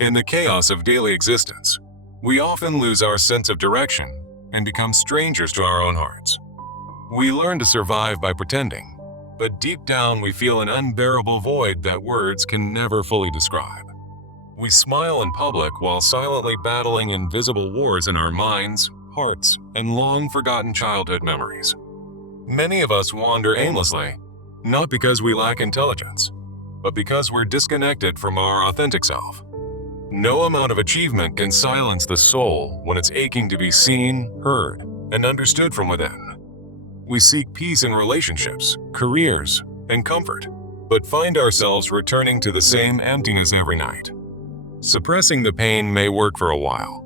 In the chaos of daily existence, we often lose our sense of direction and become strangers to our own hearts. We learn to survive by pretending, but deep down we feel an unbearable void that words can never fully describe. We smile in public while silently battling invisible wars in our minds, hearts, and long-forgotten childhood memories. Many of us wander aimlessly, not because we lack intelligence, but because we're disconnected from our authentic self. No amount of achievement can silence the soul when it's aching to be seen, heard, and understood from within. We seek peace in relationships, careers, and comfort, but find ourselves returning to the same emptiness every night. Suppressing the pain may work for a while,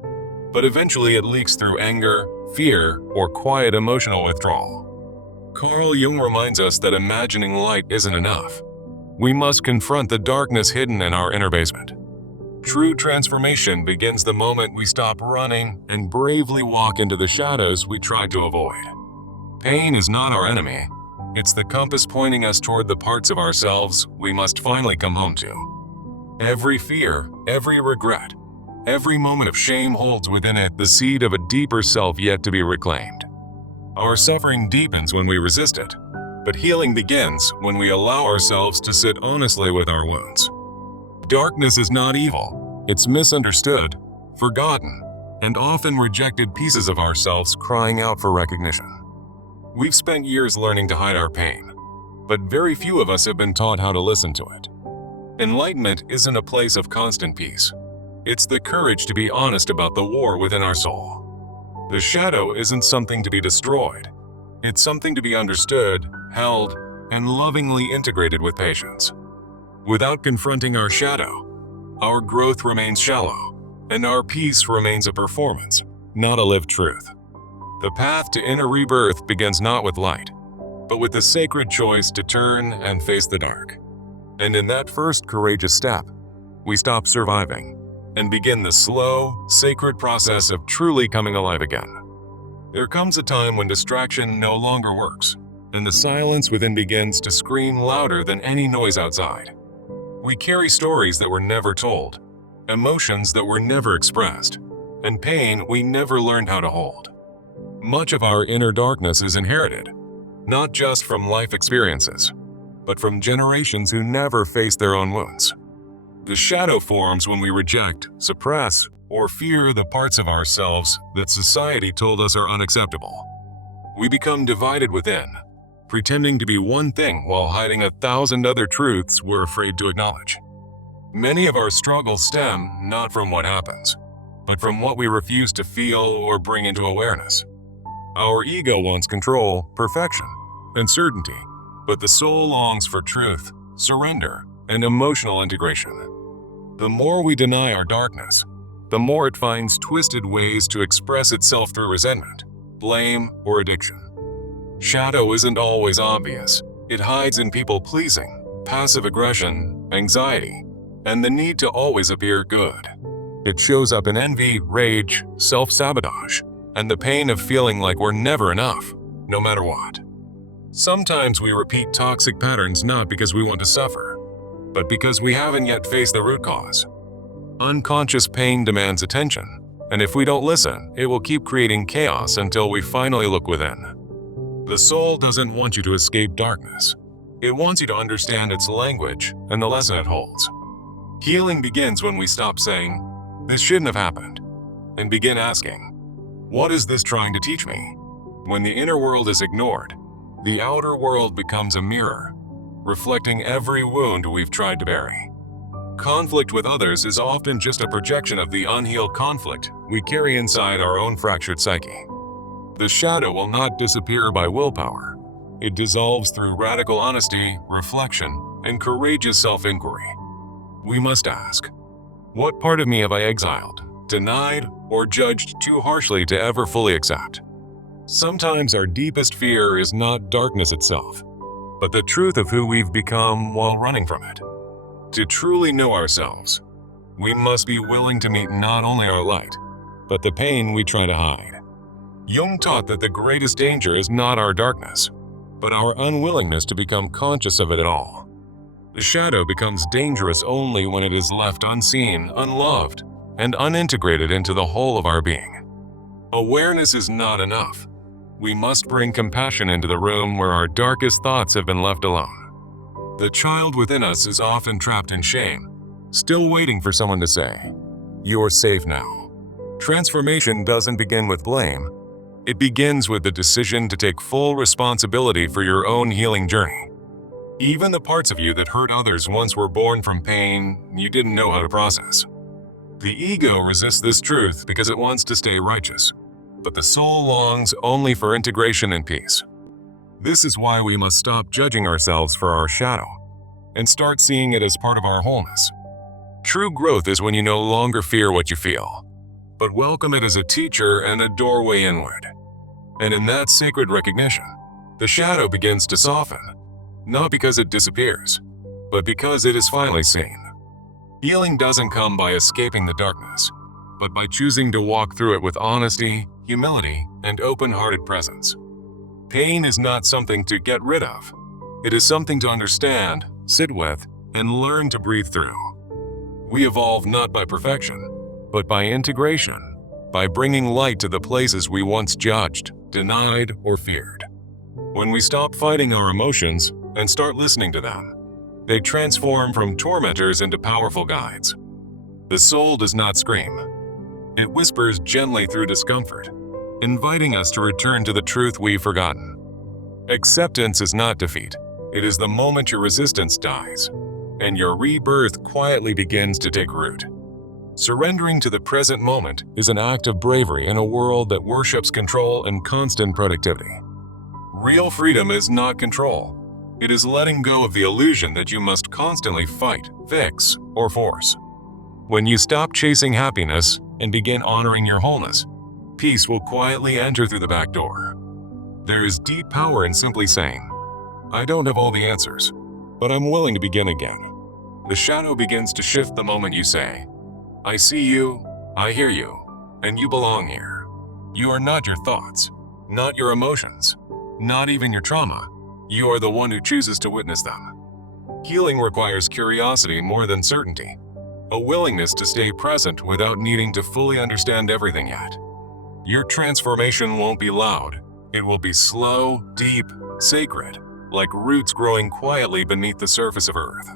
but eventually it leaks through anger, fear, or quiet emotional withdrawal. Carl Jung reminds us that imagining light isn't enough. We must confront the darkness hidden in our inner basement. True transformation begins the moment we stop running and bravely walk into the shadows we tried to avoid. Pain is not our enemy. It's the compass pointing us toward the parts of ourselves we must finally come home to. Every fear, every regret, every moment of shame holds within it the seed of a deeper self yet to be reclaimed. Our suffering deepens when we resist it, but healing begins when we allow ourselves to sit honestly with our wounds. Darkness is not evil. It's misunderstood, forgotten, and often rejected pieces of ourselves crying out for recognition. We've spent years learning to hide our pain, but very few of us have been taught how to listen to it. Enlightenment isn't a place of constant peace. It's the courage to be honest about the war within our soul. The shadow isn't something to be destroyed. It's something to be understood, held, and lovingly integrated with patience. Without confronting our shadow, our growth remains shallow, and our peace remains a performance, not a lived truth. The path to inner rebirth begins not with light, but with the sacred choice to turn and face the dark. And in that first courageous step, we stop surviving and begin the slow, sacred process of truly coming alive again. There comes a time when distraction no longer works, and the silence within begins to scream louder than any noise outside. We carry stories that were never told, emotions that were never expressed, and pain we never learned how to hold. Much of our inner darkness is inherited, not just from life experiences, but from generations who never faced their own wounds. The shadow forms when we reject, suppress, or fear the parts of ourselves that society told us are unacceptable. We become divided within, pretending to be one thing while hiding 1,000 other truths we're afraid to acknowledge. Many of our struggles stem not from what happens, but from what we refuse to feel or bring into awareness. Our ego wants control, perfection, and certainty, but the soul longs for truth, surrender, and emotional integration. The more we deny our darkness, the more it finds twisted ways to express itself through resentment, blame, or addiction. Shadow isn't always obvious. It hides in people-pleasing, passive aggression, anxiety, and the need to always appear good. It shows up in envy, rage, self-sabotage, and the pain of feeling like we're never enough, no matter what. Sometimes we repeat toxic patterns not because we want to suffer, but because we haven't yet faced the root cause. Unconscious pain demands attention, and if we don't listen, it will keep creating chaos until we finally look within. The soul doesn't want you to escape darkness. It wants you to understand its language and the lesson it holds. Healing begins when we stop saying, "This shouldn't have happened," and begin asking, "What is this trying to teach me?" When the inner world is ignored, the outer world becomes a mirror, reflecting every wound we've tried to bury. Conflict with others is often just a projection of the unhealed conflict we carry inside our own fractured psyche. The shadow will not disappear by willpower. It dissolves through radical honesty, reflection, and courageous self-inquiry. We must ask, what part of me have I exiled, denied, or judged too harshly to ever fully accept? Sometimes our deepest fear is not darkness itself, but the truth of who we've become while running from it. To truly know ourselves, we must be willing to meet not only our light, but the pain we try to hide. Jung taught that the greatest danger is not our darkness, but our unwillingness to become conscious of it at all. The shadow becomes dangerous only when it is left unseen, unloved, and unintegrated into the whole of our being. Awareness is not enough. We must bring compassion into the room where our darkest thoughts have been left alone. The child within us is often trapped in shame, still waiting for someone to say, "You're safe now." Transformation doesn't begin with blame. It begins with the decision to take full responsibility for your own healing journey. Even the parts of you that hurt others once were born from pain you didn't know how to process. The ego resists this truth because it wants to stay righteous, but the soul longs only for integration and peace. This is why we must stop judging ourselves for our shadow and start seeing it as part of our wholeness. True growth is when you no longer fear what you feel, but welcome it as a teacher and a doorway inward. And in that sacred recognition, the shadow begins to soften, not because it disappears, but because it is finally seen. Healing doesn't come by escaping the darkness, but by choosing to walk through it with honesty, humility, and open-hearted presence. Pain is not something to get rid of. It is something to understand, sit with, and learn to breathe through. We evolve not by perfection, but by integration, by bringing light to the places we once judged, denied, or feared. When we stop fighting our emotions and start listening to them, they transform from tormentors into powerful guides. The soul does not scream. It whispers gently through discomfort, inviting us to return to the truth we've forgotten. Acceptance is not defeat. It is the moment your resistance dies, and your rebirth quietly begins to take root. Surrendering to the present moment is an act of bravery in a world that worships control and constant productivity. Real freedom is not control. It is letting go of the illusion that you must constantly fight, fix, or force. When you stop chasing happiness and begin honoring your wholeness, peace will quietly enter through the back door. There is deep power in simply saying, "I don't have all the answers, but I'm willing to begin again." The shadow begins to shift the moment you say, "I see you, I hear you, and you belong here." You are not your thoughts, not your emotions, not even your trauma. You are the one who chooses to witness them. Healing requires curiosity more than certainty, a willingness to stay present without needing to fully understand everything yet. Your transformation won't be loud. It will be slow, deep, sacred, like roots growing quietly beneath the surface of earth.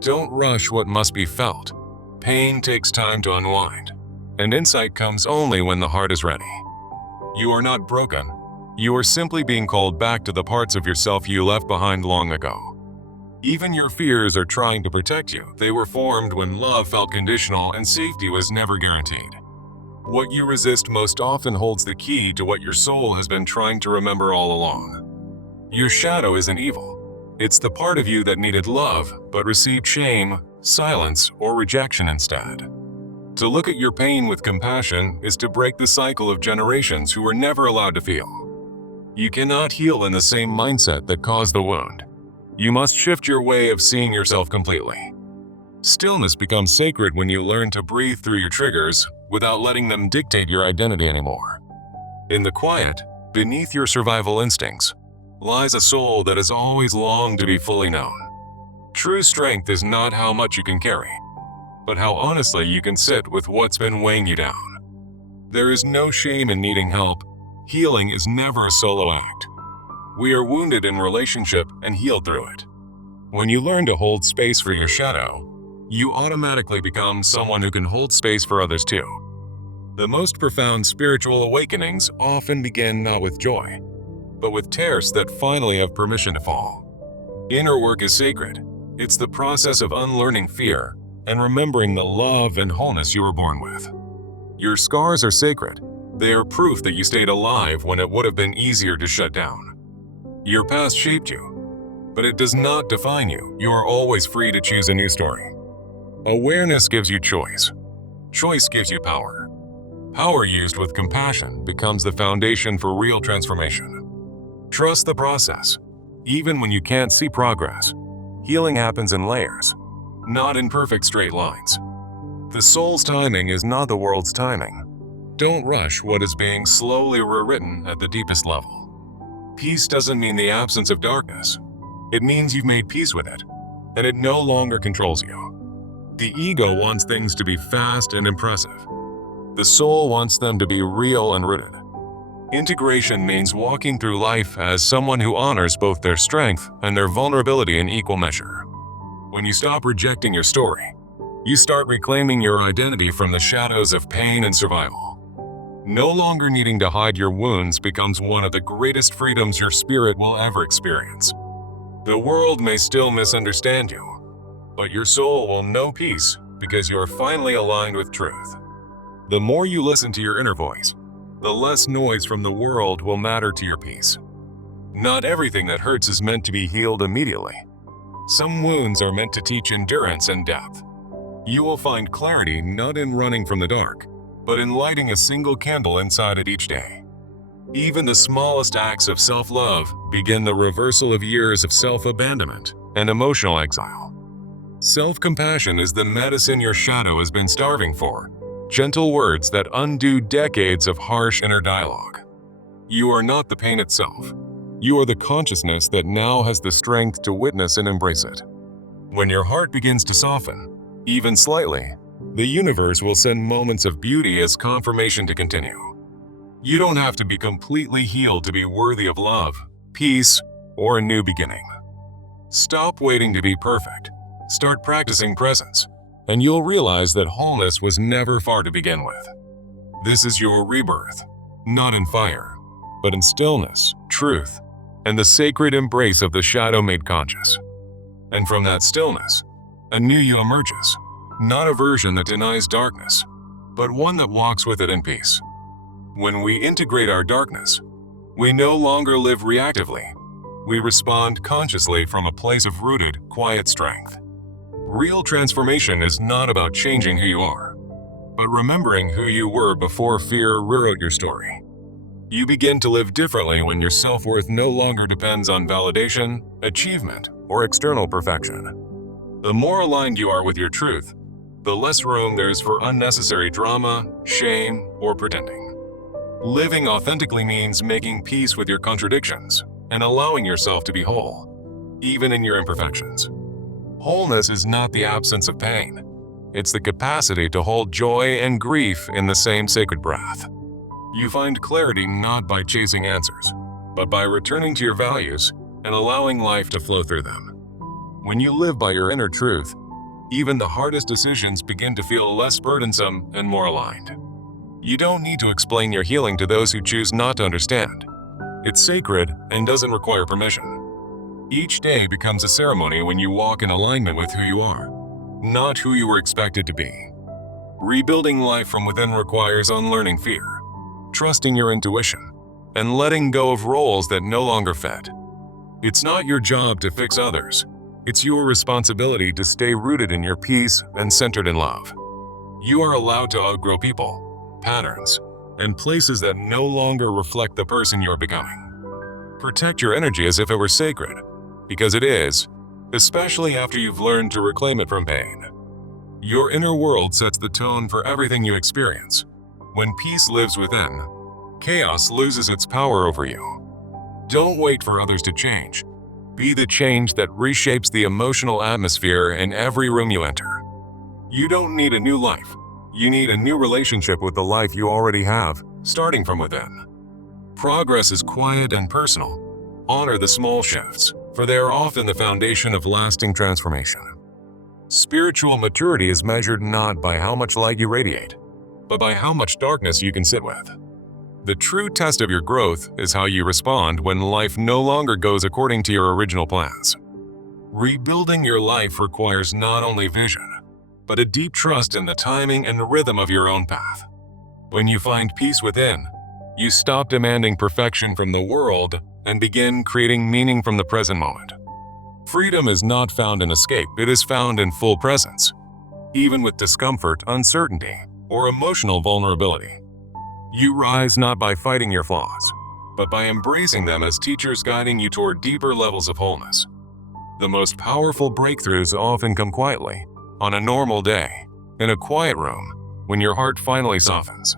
Don't rush what must be felt. Pain takes time to unwind, and insight comes only when the heart is ready. You are not broken. You are simply being called back to the parts of yourself you left behind long ago. Even your fears are trying to protect you. They were formed when love felt conditional and safety was never guaranteed. What you resist most often holds the key to what your soul has been trying to remember all along. Your shadow isn't evil. It's the part of you that needed love but received shame, silence, or rejection instead. To look at your pain with compassion is to break the cycle of generations who were never allowed to feel. You cannot heal in the same mindset that caused the wound. You must shift your way of seeing yourself completely. Stillness becomes sacred when you learn to breathe through your triggers without letting them dictate your identity anymore. In the quiet, beneath your survival instincts, lies a soul that has always longed to be fully known. True strength is not how much you can carry, but how honestly you can sit with what's been weighing you down. There is no shame in needing help. Healing is never a solo act. We are wounded in relationship and heal through it. When you learn to hold space for your shadow, you automatically become someone who can hold space for others too. The most profound spiritual awakenings often begin not with joy, but with tears that finally have permission to fall. Inner work is sacred. It's the process of unlearning fear and remembering the love and wholeness you were born with. Your scars are sacred. They are proof that you stayed alive when it would have been easier to shut down. Your past shaped you, but it does not define you. You are always free to choose a new story. Awareness gives you choice. Choice gives you power. Power used with compassion becomes the foundation for real transformation. Trust the process. Even when you can't see progress, healing happens in layers, not in perfect straight lines. The soul's timing is not the world's timing. Don't rush what is being slowly rewritten at the deepest level. Peace doesn't mean the absence of darkness. It means you've made peace with it. and it no longer controls you. The ego wants things to be fast and impressive. The soul wants them to be real and rooted. Integration means walking through life as someone who honors both their strength and their vulnerability in equal measure. When you stop rejecting your story, you start reclaiming your identity from the shadows of pain and survival. No longer needing to hide your wounds becomes one of the greatest freedoms your spirit will ever experience. The world may still misunderstand you, but your soul will know peace because you are finally aligned with truth. The more you listen to your inner voice, the less noise from the world will matter to your peace. Not everything that hurts is meant to be healed immediately. Some wounds are meant to teach endurance and depth. You will find clarity not in running from the dark, but in lighting a single candle inside it each day. Even the smallest acts of self-love begin the reversal of years of self-abandonment and emotional exile. Self-compassion is the medicine your shadow has been starving for. Gentle words that undo decades of harsh inner dialogue. You are not the pain itself. You are the consciousness that now has the strength to witness and embrace it. When your heart begins to soften, even slightly, the universe will send moments of beauty as confirmation to continue. You don't have to be completely healed to be worthy of love, peace, or a new beginning. Stop waiting to be perfect. Start practicing presence, and you'll realize that wholeness was never far to begin with. This is your rebirth, not in fire, but in stillness, truth, and the sacred embrace of the shadow made conscious. And from that stillness, a new you emerges, not a version that denies darkness, but one that walks with it in peace. When we integrate our darkness, we no longer live reactively. We respond consciously from a place of rooted, quiet strength. Real transformation is not about changing who you are, but remembering who you were before fear rewrote your story. You begin to live differently when your self-worth no longer depends on validation, achievement, or external perfection. The more aligned you are with your truth, the less room there is for unnecessary drama, shame, or pretending. Living authentically means making peace with your contradictions and allowing yourself to be whole, even in your imperfections. Wholeness is not the absence of pain. It's the capacity to hold joy and grief in the same sacred breath. You find clarity not by chasing answers, but by returning to your values and allowing life to flow through them. When you live by your inner truth, even the hardest decisions begin to feel less burdensome and more aligned. You don't need to explain your healing to those who choose not to understand. It's sacred and doesn't require permission. Each day becomes a ceremony when you walk in alignment with who you are, not who you were expected to be. Rebuilding life from within requires unlearning fear, trusting your intuition, and letting go of roles that no longer fit. It's not your job to fix others. It's your responsibility to stay rooted in your peace and centered in love. You are allowed to outgrow people, patterns, and places that no longer reflect the person you're becoming. Protect your energy as if it were sacred, because it is, especially after you've learned to reclaim it from pain. Your inner world sets the tone for everything you experience. When peace lives within, chaos loses its power over you. Don't wait for others to change. Be the change that reshapes the emotional atmosphere in every room you enter. You don't need a new life. You need a new relationship with the life you already have, starting from within. Progress is quiet and personal. Honor the small shifts, for they are often the foundation of lasting transformation. Spiritual maturity is measured not by how much light you radiate, but by how much darkness you can sit with. The true test of your growth is how you respond when life no longer goes according to your original plans. Rebuilding your life requires not only vision, but a deep trust in the timing and the rhythm of your own path. When you find peace within, you stop demanding perfection from the world and begin creating meaning from the present moment. Freedom is not found in escape, it is found in full presence, even with discomfort, uncertainty, or emotional vulnerability. You rise not by fighting your flaws, but by embracing them as teachers guiding you toward deeper levels of wholeness. The most powerful breakthroughs often come quietly, on a normal day, in a quiet room, when your heart finally softens.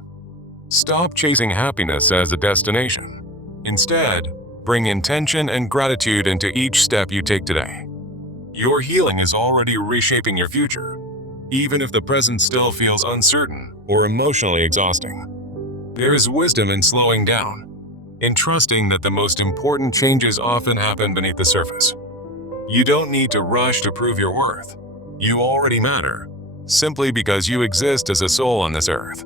Stop chasing happiness as a destination. Instead, bring intention and gratitude into each step you take today. Your healing is already reshaping your future, even if the present still feels uncertain or emotionally exhausting. There is wisdom in slowing down, in trusting that the most important changes often happen beneath the surface. You don't need to rush to prove your worth. You already matter, simply because you exist as a soul on this earth.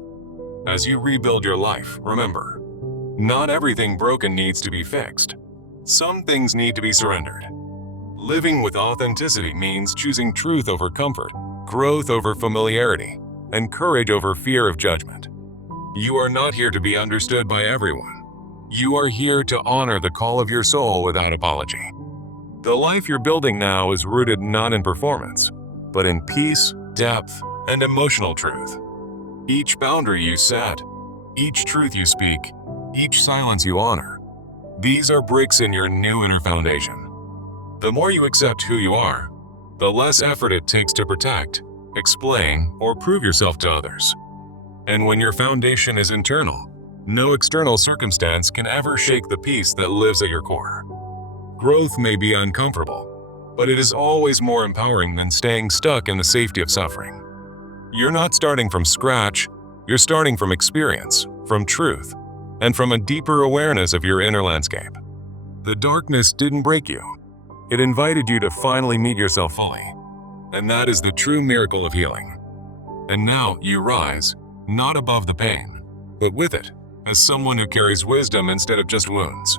As you rebuild your life, remember, not everything broken needs to be fixed. Some things need to be surrendered. Living with authenticity means choosing truth over comfort, growth over familiarity, and courage over fear of judgment. You are not here to be understood by everyone. You are here to honor the call of your soul without apology. The life you're building now is rooted not in performance, but in peace, depth, and emotional truth. Each boundary you set, each truth you speak, each silence you honor, these are bricks in your new inner foundation. The more you accept who you are, the less effort it takes to protect, explain, or prove yourself to others. And when your foundation is internal, no external circumstance can ever shake the peace that lives at your core. Growth may be uncomfortable, but it is always more empowering than staying stuck in the safety of suffering. You're not starting from scratch, you're starting from experience, from truth, and from a deeper awareness of your inner landscape. The darkness didn't break you. It invited you to finally meet yourself fully. And that is the true miracle of healing. And now you rise, not above the pain, but with it, as someone who carries wisdom instead of just wounds.